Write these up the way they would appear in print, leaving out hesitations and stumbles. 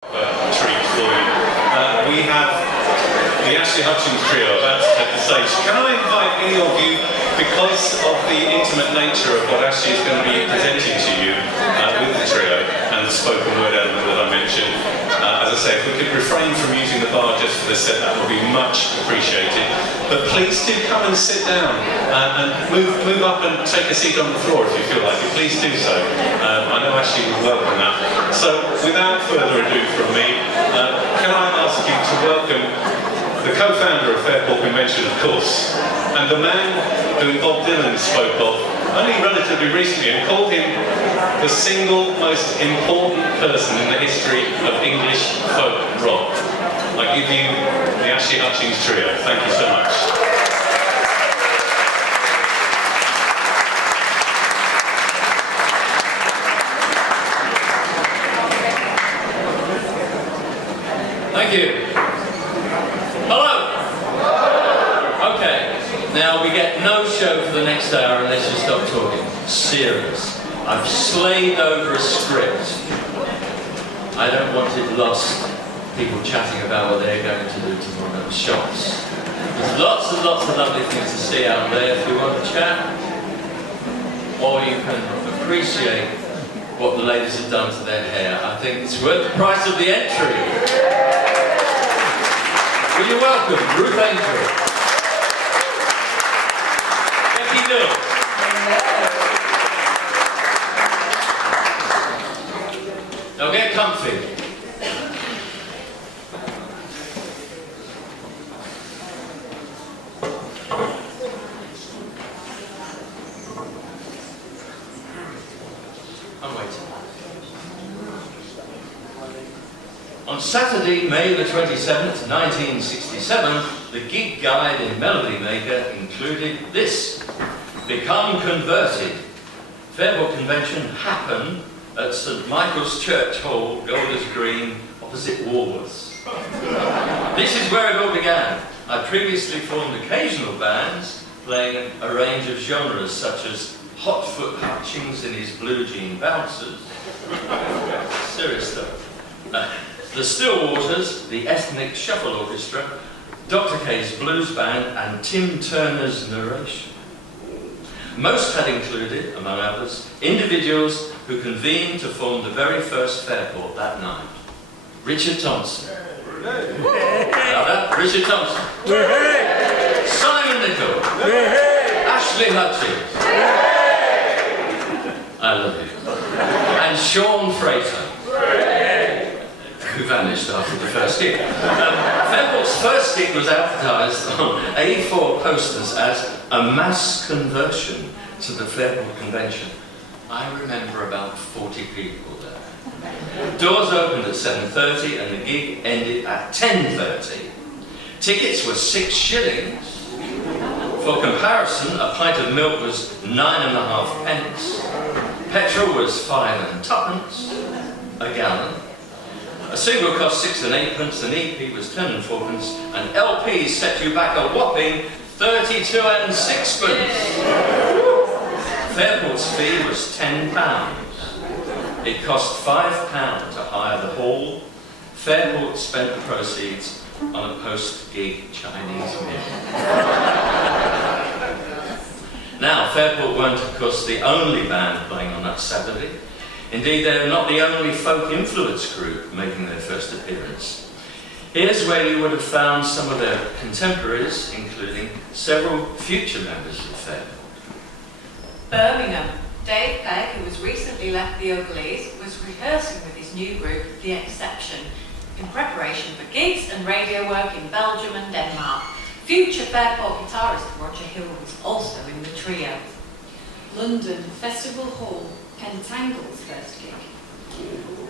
treat for you. We have the Hutchings trio about to take the stage. Can I invite any of you, because of the intimate nature of what Ashley is going to be presenting to you with the trio and the spoken word element that I mentioned, as I say, if we could refrain from using the bar just for this set, that would be much appreciated. But please do come and sit down and move up and take a seat on the floor if you feel like it. Please do so. I know Ashley would welcome that. So without further ado from me, can I ask you to welcome the co-founder of Fairport Convention, of course, and the man whom Bob Dylan spoke of only relatively recently and called him the single most important person in the history of English folk rock. I give you the Ashley Hutchings trio. Thank you so much. Thank you. Hello. Okay. Now we get no show for the next hour unless you stop talking. Serious. I've slaved over a script. I don't want it lost. People chatting about what they're going to do tomorrow at the shops. There's lots and lots of lovely things to see out there if you want to chat, or you can appreciate what the ladies have done to their hair. I think it's worth the price of the entry. Will you welcome Ruth Angel, Becky Mills, now get comfy. I'm waiting. On Saturday, May the 27th, 1967, the gig guide in Melody Maker included this: Become Converted. Fairport Convention happened at St Michael's Church Hall, Golders Green, opposite Walworths. This is where it all began. I previously formed occasional bands playing a range of genres such as Hotfoot Hutchings and his Blue Jean Bouncers. Serious stuff. The Stillwaters, the Ethnic Shuffle Orchestra, Dr. K's Blues Band, and Tim Turner's narration. Most had included, among others, individuals who convened to form the very first Fairport that night. Richard Thompson. Richard Thompson. Simon Nicol. Ashley Hutchings. I love you. And Sean Frater, who vanished after the first gig. Fairport's first gig was advertised on A4 posters as a mass conversion to the Fairport Convention. I remember about 40 people there. Doors opened at 7:30 and the gig ended at 10:30. Tickets were 6 shillings. For comparison, a pint of milk was 9.5 pence. Petrol was 5 and 2pence a gallon. A single cost 6 and 8pence, an EP was 10 and 4pence, and LP set you back a whopping 32 and 6pence. Fairport's fee was £10. It cost £5 to hire the hall. Fairport spent the proceeds on a post-gig Chinese meal. Now, Fairport weren't, of course, the only band playing on that Saturday. Indeed, they're not the only folk influence group making their first appearance. Here's where you would have found some of their contemporaries, including several future members of Fairport. Birmingham. Dave Pegg, who has recently left the Uglies, was rehearsing with his new group, The Exception, in preparation for gigs and radio work in Belgium and Denmark. Future Fairport guitarist Roger Hill was also in the trio. London, Festival Hall, Pentangle's first gig.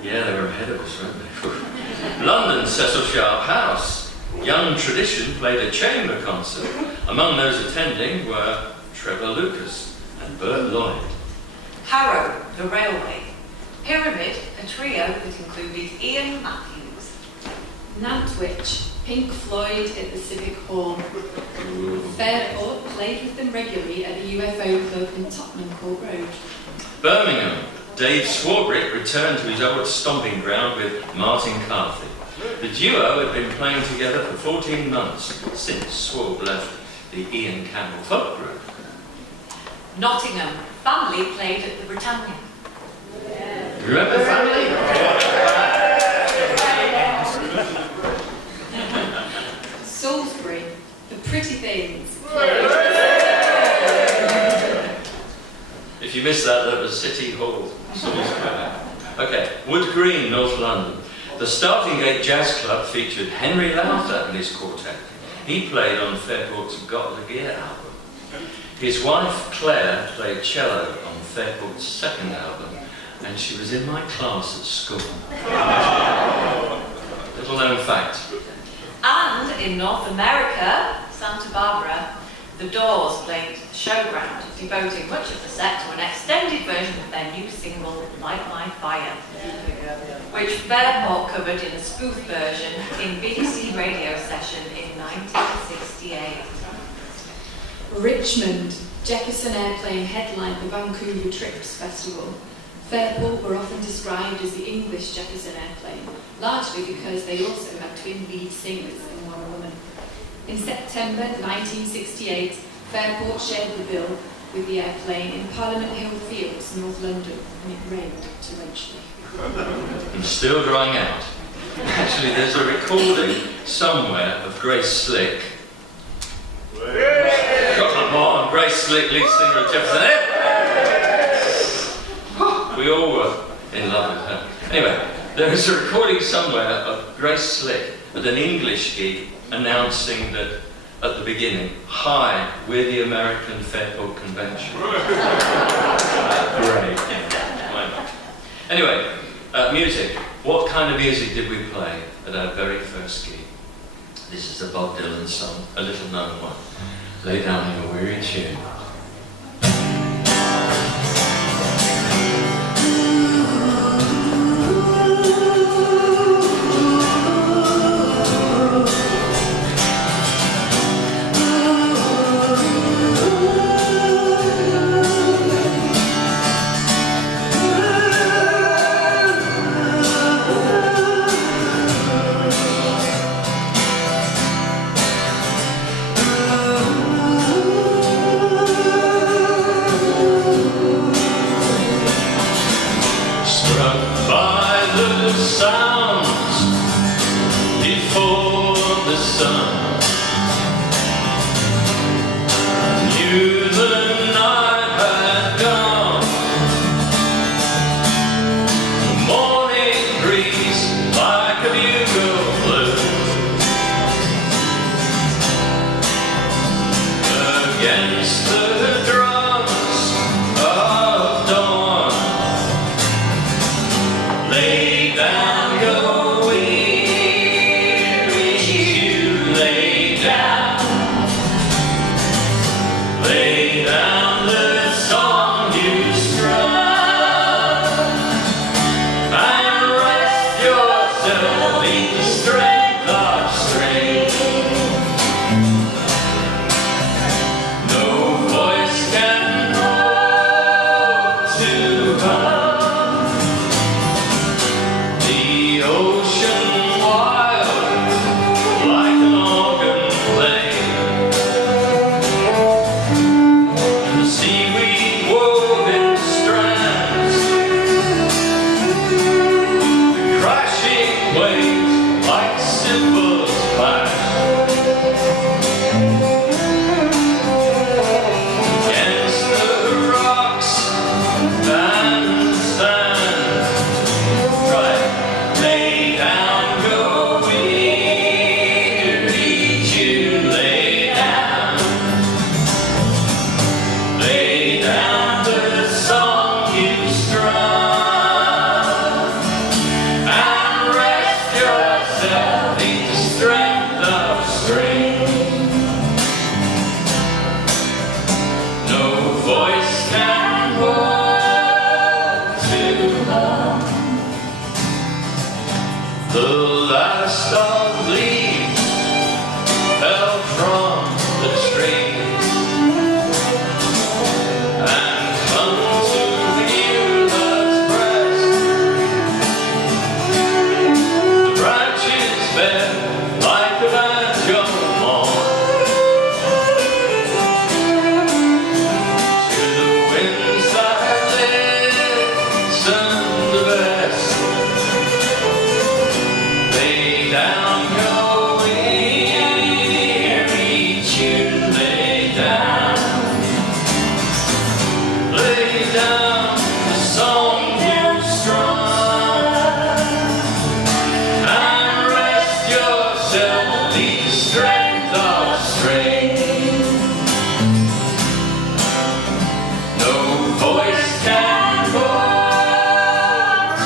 Yeah, they were ahead of us, weren't they? London, Cecil Sharp House. Young Tradition played a chamber concert. Among those attending were Trevor Lucas and Bert Lloyd. Harrow, The Railway. Pyramid, a trio that included Ian Matthews. Nantwich, Pink Floyd at the Civic Hall. Fairport played with them regularly at the UFO Club in Tottenham Court Road. Birmingham, Dave Swarbrick returned to his old stomping ground with Martin Carthy. The duo had been playing together for 14 months since Swarb left the Ian Campbell folk group. Nottingham, Family played at the Britannia. Remember Family? Salisbury, the Pretty Things. If you missed that, that was City Hall. Okay, Wood Green, North London. The Starting Gate Jazz Club featured Henry Lowther and his quartet. He played on Fairport's Got the Gear album. His wife, Claire, played cello on Fairport's second album, and she was in my class at school. Little known fact. And in North America, Santa Barbara, the Doors played Showground, devoting much of the set to an extended version of their new single, Light My Fire, which Fairport covered in a spoof version in BBC radio session in 1968. Richmond, Jefferson Airplane headlined the Vancouver Trips Festival. Fairport were often described as the English Jefferson Airplane, largely because they also had twin lead singers and one woman. In September 1968, Fairport shared the bill with the airplane in Parliament Hill Fields, North London, and it rained torrentially. I'm still drying out. Actually, there's a recording somewhere of Grace Slick. Come on, Grace Slick, lead singer of Jefferson Airplane. We all were in love with her. Anyway, there is a recording somewhere of Grace Slick at an English gig announcing that at the beginning, "Hi, we're the American Fairport Convention." Great. Why not? Anyway, music. What kind of music did we play at our very first gig? This is a Bob Dylan song, a little known one. Lay down your weary tune.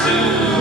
to